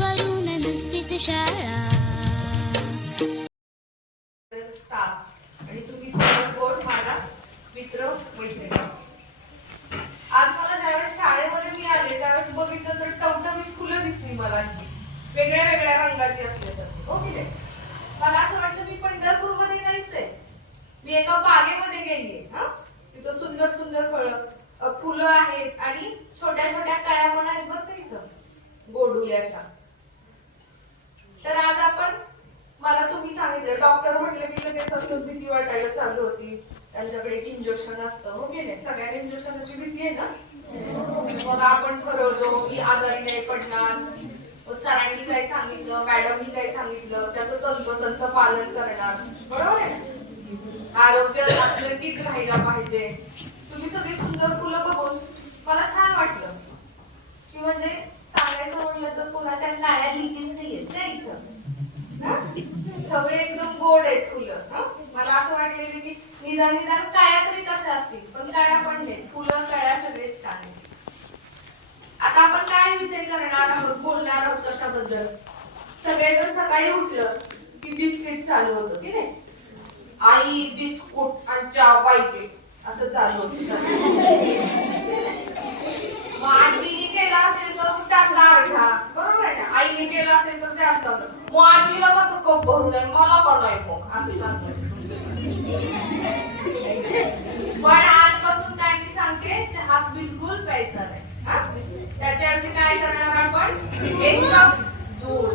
करून नुसतीच शाळा. आणि तुम्ही सर्व कोण माझा मित्र मैत्रिणी. आज मला ज्यावेळेस शाळेमध्ये मी आले त्यावेळेस बघितलं तर टवटवीत फुलं दिसली मला, वेगळ्या वेगळ्या रंगाची असले तर. हो की नाही? मला असं वाटतं मी पंढरपूरमध्ये नाहीच आहे, मी एका बागेमध्ये गेलीये. तिथं सुंदर सुंदर फुलं आहेत आणि छोट्या छोट्या कळ्या पण आहेत बरं का इथं, गोडुल्या अशा. तर आज आपण, मला तुम्ही सांगितलं, डॉक्टर म्हटले की लगेच असं भीती वाटायला चालू होती. त्यांच्याकडे एक इंजेक्शन असतं. हो की नाही? सगळ्यांना इंजेक्शनची भीती आहे ना. मग आपण ठरवतो की आजारी नाही पडणार, सरांनी काय सांगितलं, मॅडमनी काय सांगितलं त्याचं तंतोतंत पालन करणार. बरोबर आहे? आरोग्य आपलं नीट राहायला पाहिजे. तुम्ही सगळी सुंदर फुलं बघून मला छान वाटलं की म्हणजे सांगायचं म्हटलं तर फुलाच्या काळ्या लिहिलेच नाहीयेत ना इथं. सगळे एकदम गोड आहेत फुलं. मला असं वाटलेलं की निदान निदान काळ्या तरी कशा असतील, पण काळ्या पण नाहीत. फुलं काळ्या सगळे छान आहेत. आता आपण काय विषय करणार आहोत, बोलणार आहोत कशाबद्दल? सगळे जर सकाळी उठलं की बिस्किट चालू होतं की नाही, आई बिस्कुट आणि चहा पाहिजे असं चालू होतं. मग आजीने केला असेल तर त्यातला अर्धा, बरोबर आहे ना? आईने केला असेल तर त्यातला, मग आजीला कसं कप भरून आहे, मला पण नाही मग असं चालतं. पण आजपासून काय मी सांगते, चहा बिलकुल प्यायचा नाही. त्याच्याऐवजी काय करणार आपण, 1 कप दूध.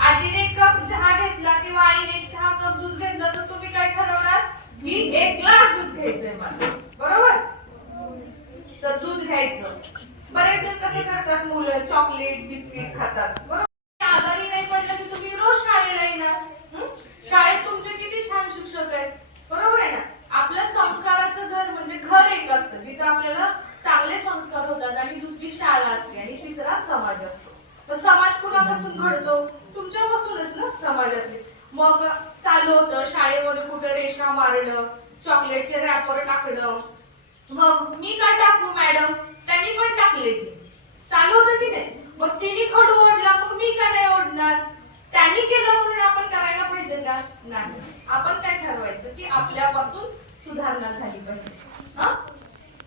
आजीने 1 कप चहा घेतला किंवा आईने 1 चहा कप दूध घेतलं तर तुम्ही काय ठरवणार की 1 ग्लास दूध घ्यायचंय मला. बरोबर? तर दूध घ्यायचं. बरेच जण कसं करतात, मुलं चॉकलेट बिस्किट खातात. बरोबर? आजारी नाही पडलं की तुम्ही रोज शाळेला येणार. शाळेत तुमचे किती छान शिक्षक आहेत. बरोबर आहे ना? आपलं संस्काराचं घर म्हणजे घर एक असतं जिथं आपल्याला चांगले संस्कार होतात, आणि दुसरी शाळा असते, आणि तिसरा समाज असतो. तर समाज कुणापासून घडतो? तुमच्यापासूनच ना, समाजातले. मग चालू होतं शाळेमध्ये कुठं रेषा मारणं, चॉकलेटचे रॅपर टाकणं. मग मी का टाकू मॅडम, त्यांनी पण टाकले की चालू होतं की नाही. मग तिने खडू ओढला, मग मी का नाही ओढणार? त्यांनी केलं म्हणून आपण करायला पाहिजे का? नाही. आपण काय ठरवायचं की आपल्यापासून सुधारणा झाली पाहिजे.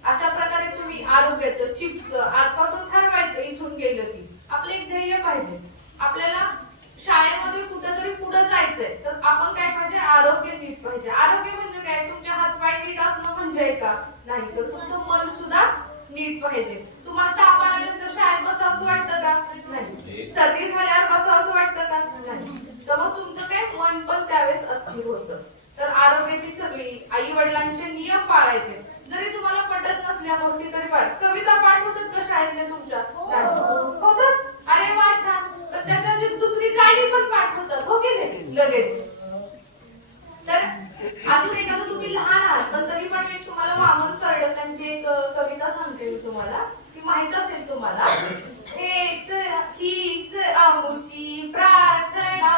अशा प्रकारे तुम्ही आरोग्याचं चिप्स आजपासून ठरवायचं. इथून गेलं की आपलं एक ध्येय पाहिजे. आपल्याला शाळेमध्ये कुठेतरी पुढे जायचंय तर आपण काय पाहिजे, आरोग्य नीट पाहिजे. आरोग्य म्हणजे काय, तुमच्या हातपाय नीट असणं म्हणजे का? नाही, तर तुमचं मन सुद्धा नीट पाहिजे. तुम्हाला ताप आल्यानंतर शाळेत बसावंसं वाटतं का? नाही. सर्दी झाल्यावर बसावंसं वाटतं का? नाही. तर मग तुमचं काय, मन पण त्यावेळेस अस्थिर होतं. तर आरोग्याची सगळी आई वडिलांचे नियम पाळायचे. जरी तुम्हाला पटत नसल्या गोष्टी तरी पाठ. कविता पाठ होतात का शाळेतल्या तुमच्या? होतात. अरे वा, छान. तर त्याच्याची दुसरी गाणी पण पाठ होतात. हो की नाही? लगेच. तर अजून एक, आता तुम्ही लहान आहात पण तरी पण एक तुम्हाला वामन कर्डकांची एक कविता सांगते मी तुम्हाला, ती माहित असेल तुम्हाला. हेच हीच आमुची प्रार्थना,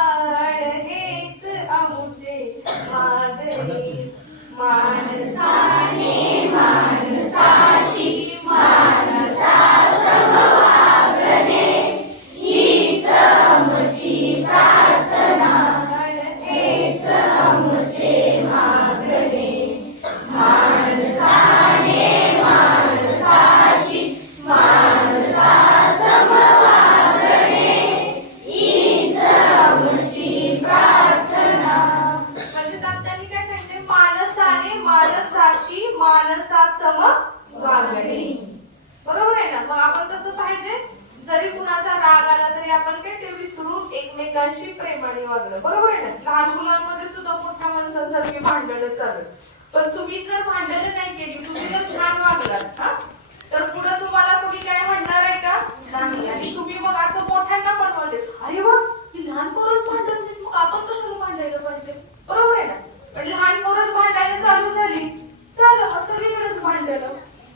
हेच आमुचे मागणे, माणसाने माणसाशी माणसा समवागणे, हीच आमची प्रार्थना, हेच आमचे मागणे, माणसाने माणसाशी माणसा समवागणे, हीच आमची प्रार्थना. म्हणजे त्यांनी काय सांगितले, माणसाने माणसाशी माणसा सम वागणे. बरोबर आहे ना? मग आपण कसं पाहिजे, जरी कुणाचा राग आला तरी आपण काय ते विसरून एकमेकांशी प्रेमाने वागणं. बरोबर आहे ना? लहान मुलांमध्ये सुद्धा मोठ्या माणसांसारखी भांडणं चालू, पण तुम्ही जर भांडणं नाही केली, तुम्ही जर छान वागलात तर पुढे तुम्हाला कोणी काय म्हणणार आहे का? नाही. आणि तुम्ही मग असं मोठ्यांना पण म्हणते, अरे वा, ही लहान पोरच भांडत नाही, मग आपण कशाला भांडायला पाहिजे? बरोबर आहे ना? पण लहान पोरच भांडायला चालू झाली झालं, असं सगळीकडेच भांडलं.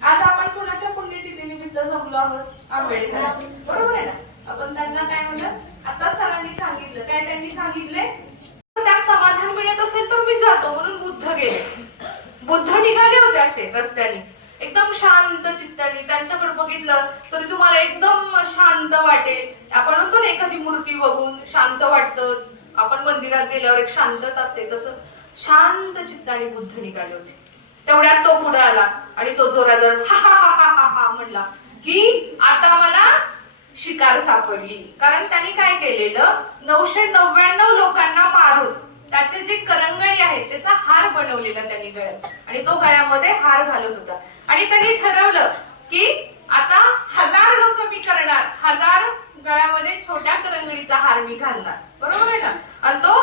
आज आपण कुणाच्या पुण्यतिथीनिमित्त जमलो आहोत, आंबेडकर. बरोबर आहे ना? आपण त्यांना काय म्हणलं, आता सरांनी सांगितलं, काय त्यांनी सांगितले, त्यात समाधान मिळत असेल तर मी जातो म्हणून बुद्ध गेले. बुद्ध निघाले होते असे रस्त्याने, एकदम शांत चित्ताने. त्यांच्याकडे बघितलं तरी तुम्हाला एकदम शांत वाटेल. आपण म्हणतो एखादी मूर्ती बघून शांत वाटतं, आपण मंदिरात गेल्यावर एक शांतता असते, तसं शांत चित्ताने बुद्ध निघाले होते. तेवढ्यात तो पुढे आला आणि तो जोराजोर हा हा हा हा हा हा म्हणला की आता मला शिकार सापडली. कारण त्यांनी काय केलेलं, 999 लोकांना मारून त्याचे जे करंगडी आहेत त्याचा हार बनवलेला त्यांनी गळ्यात, आणि तो गळ्यामध्ये हार घालत होता. आणि त्यांनी ठरवलं की आता 1000 लोक मी करणार, 1000 गळ्यामध्ये छोट्या करंगडीचा हार मी घालणार, बरोबर आहे ना. आणि तो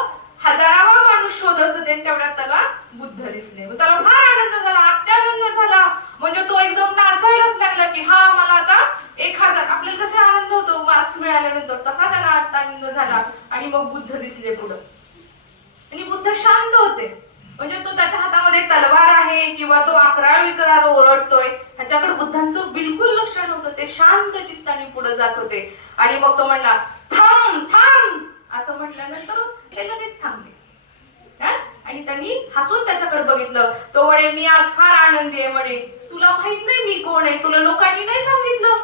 1000वा माणूस शोधत होते, तेवढ्यात त्याला बुद्ध दिसले. त्याला फार आनंद झाला, अत्यानंद झाला. म्हणजे तो एकदम नाचायलाच लागला की हा मला आता 1000, आपल्याला कसा आनंद होतो मार्क्स मिळाल्यानंतर, तसा त्याला आनंद झाला. आणि मग बुद्ध दिसले पुढं, आणि बुद्ध शांत होते. म्हणजे तो त्याच्या हातामध्ये तलवार आहे किंवा तो अकराळ विकराळ ओरडतोय ह्याच्याकडे बुद्धांचं बिलकुल लक्ष नव्हतं. ते शांत चित्ताने पुढे जात होते. आणि मग तो म्हणला थांब थांब असं म्हटल्यानंतर ते लगेच थांबले. आणि त्यांनी हसून त्याच्याकडे बघितलं. तो म्हणे मी आज फार आनंदी आहे. म्हणे तुला माहित नाही मी कोण आहे, तुला लोकांनी नाही सांगितलं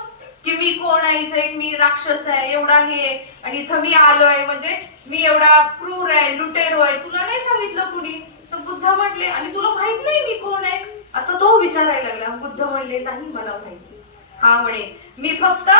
की मी कोण आहे, इथे मी राक्षस आहे एवढा हे, आणि इथं मी आलोय म्हणजे मी एवढा क्रूर आहे, लुटेरो आहे, तुला नाही सांगितलं कुणी. तर बुद्ध म्हटले आणि तुला माहित नाही मी कोण आहे असं तो विचारायला लागला. बुद्ध म्हणले नाही मला माहिती. हा म्हणे मी फक्त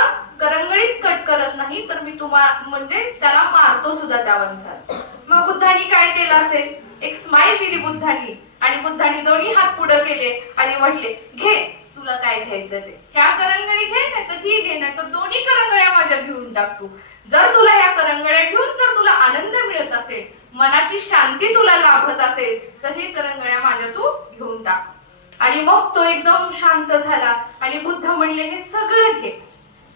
करंगळीच कट करत नाही तर मी म्हणजे त्याला मारतो सुद्धा त्या माणसाला. मग बुद्धांनी काय केलं असेल, एक स्माइल दिली बुद्धांनी, आणि बुद्धांनी दोन्ही हात पुढे केले आणि म्हटले घे तुला काय घ्यायचं ते, ह्या करंगळी घे नाही तर ही घे, नाही तर दोन्ही करंगळ्या माझ्या घेऊन टाक तू. जर तुला ह्या करंगळ्या घेऊन जर तुला आनंद मिळत असेल, मनाची शांती तुला लाभत असेल, तर हे करंगळ्या माझ्या तू घेऊन टाक. आणि मग तो एकदम शांत झाला आणि बुद्ध म्हणले हे सगळं घे.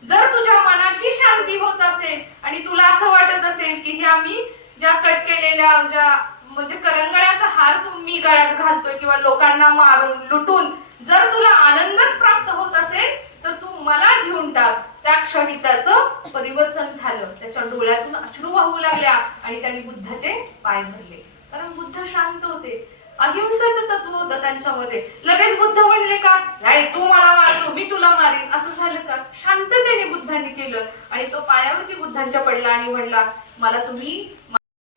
जर तुझ्या मनाची शांती होत असेल आणि तुला असं वाटत असेल की ह्या मी ज्या कट केलेल्या ज्या म्हणजे करंगळ्याचा हार मी गळ्यात घालतोय किंवा लोकांना मारून लुटून जर तुला आनंदच प्राप्त होत असेल तर तू मला घेऊन टाक. त्या क्षणी त्याचं परिवर्तन झालं, त्याच्या डोळ्यातून अश्रू वाहू लागल्या आणि त्यांनी बुद्धाचे पाय धरले. कारण बुद्ध शांत होते, अहिंसेचं तत्व होतं त्यांच्यामध्ये. लगेच बुद्ध म्हणले का नाही तू मला मारतो मी तुला मारीन असं झालं का, शांततेने बुद्धांनी केलं. आणि तो पायावरती बुद्धांच्या पडला आणि म्हणला मला तुम्ही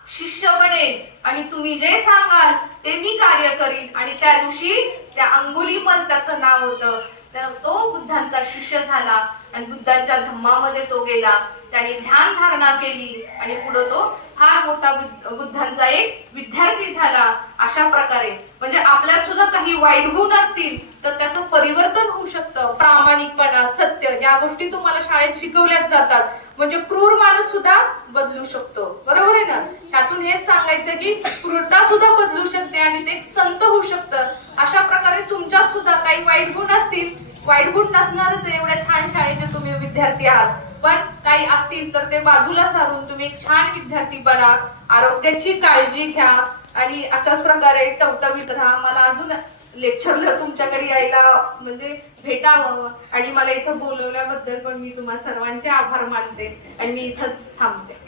शिष्य बनेन आणि तुम्ही जे सांगाल ते मी कार्य करीन. आणि त्या दिवशी त्या अंगुलीमल त्याचं नाव होतं, तो बुद्धांचा शिष्य झाला आणि बुद्धांच्या धम्मामध्ये तो गेला. त्याने ध्यान धारणा केली आणि पुढे तो फार मोठा बुद्धांचा एक विद्यार्थी झाला. अशा प्रकारे म्हणजे आपल्यात सुद्धा काही वाईट गुण असतील तर त्याचं परिवर्तन होऊ शकतं. प्रामाणिकपणा, सत्य या गोष्टी तुम्हाला शाळेत शिकवल्याच जातात. म्हणजे क्रूर माणूस सुद्धा बदलू शकतो, बरोबर आहे ना. ह्यातून हेच सांगायचं की क्रूरता सुद्धा बदलू शकते आणि ते एक संत होऊ शकतं. अशा प्रकारे तुमच्यात सुद्धा काही वाईट गुण असतील, वाईट गुण नसणारच एवढ्या छान शाळेचे तुम्ही विद्यार्थी आहात, पण काही असतील तर ते बाजूला सारून तुम्ही एक छान विद्यार्थी बना, आरोग्याची काळजी घ्या आणि अशाच प्रकारे टवटवीत राहा. मला अजून लेक्चरला तुमच्याकडे यायला म्हणजे भेटावं आणि मला इथं बोलवल्याबद्दल पण मी तुम्हा सर्वांचे आभार मानते आणि मी इथंच थांबते.